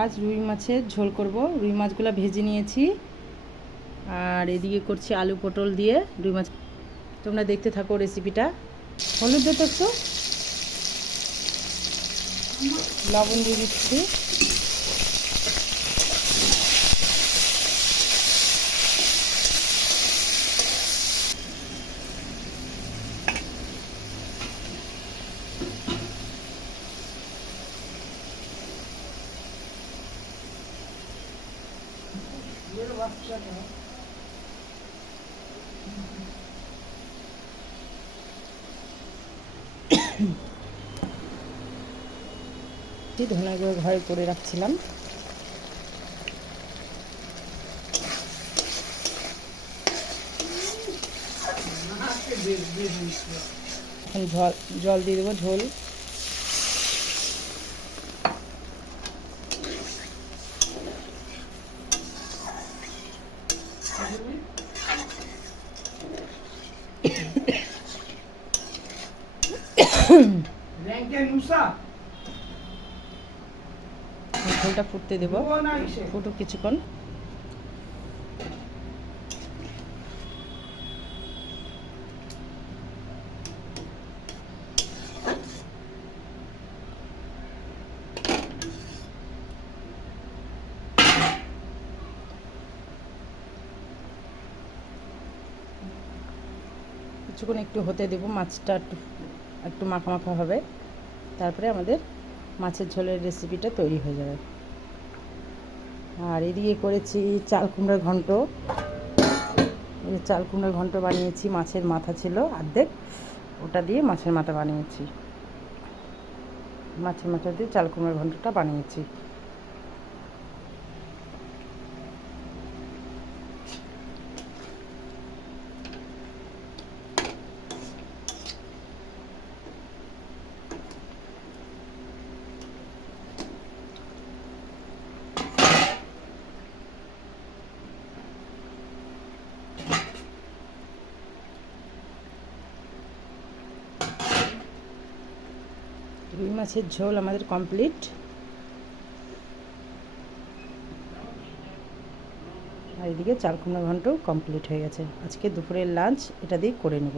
আজ রুই মাছের ঝোল করব। রুই মাছগুলো ভেজে নিয়েছি আর এদিকে করছি আলু পটল দিয়ে রুই মাছ। তোমরা দেখতে থাকো রেসিপিটা। হলুদ দিয়ে তো একটু লবণ দিয়ে দিচ্ছি। ধনে গুঁড়ো ঘরে করে রাখছিলাম। এখন জল দিয়ে দেবো ঝোল। ঝোলটা ফুটতে দেবো, ফুটুক কিছুক্ষণ। কিছুক্ষণ একটু হতে দেবো, মাছটা একটু মাখা মাখা হবে, তারপরে আমাদের মাছের ঝোলের রেসিপিটা তৈরি হয়ে যাবে। আর এদিকে করেছি চাল কুমড়ার ঘন্ট। চাল কুমড়ার ঘন্ট বানিয়েছি, মাছের মাথা ছিল অর্ধেক, ওটা দিয়ে মাছের মাথা বানিয়েছি। মাছের মাথা দিয়ে চাল কুমড়ার ঘন্টটা বানিয়েছি। রুই মাছের ঝোল আমাদের কমপ্লিট। আর এদিকে চাল কুমড়া ঘন্ট কমপ্লিট হয়ে গেছে। আজকে দুপুরের লাঞ্চ এটা দিয়ে করে নেব।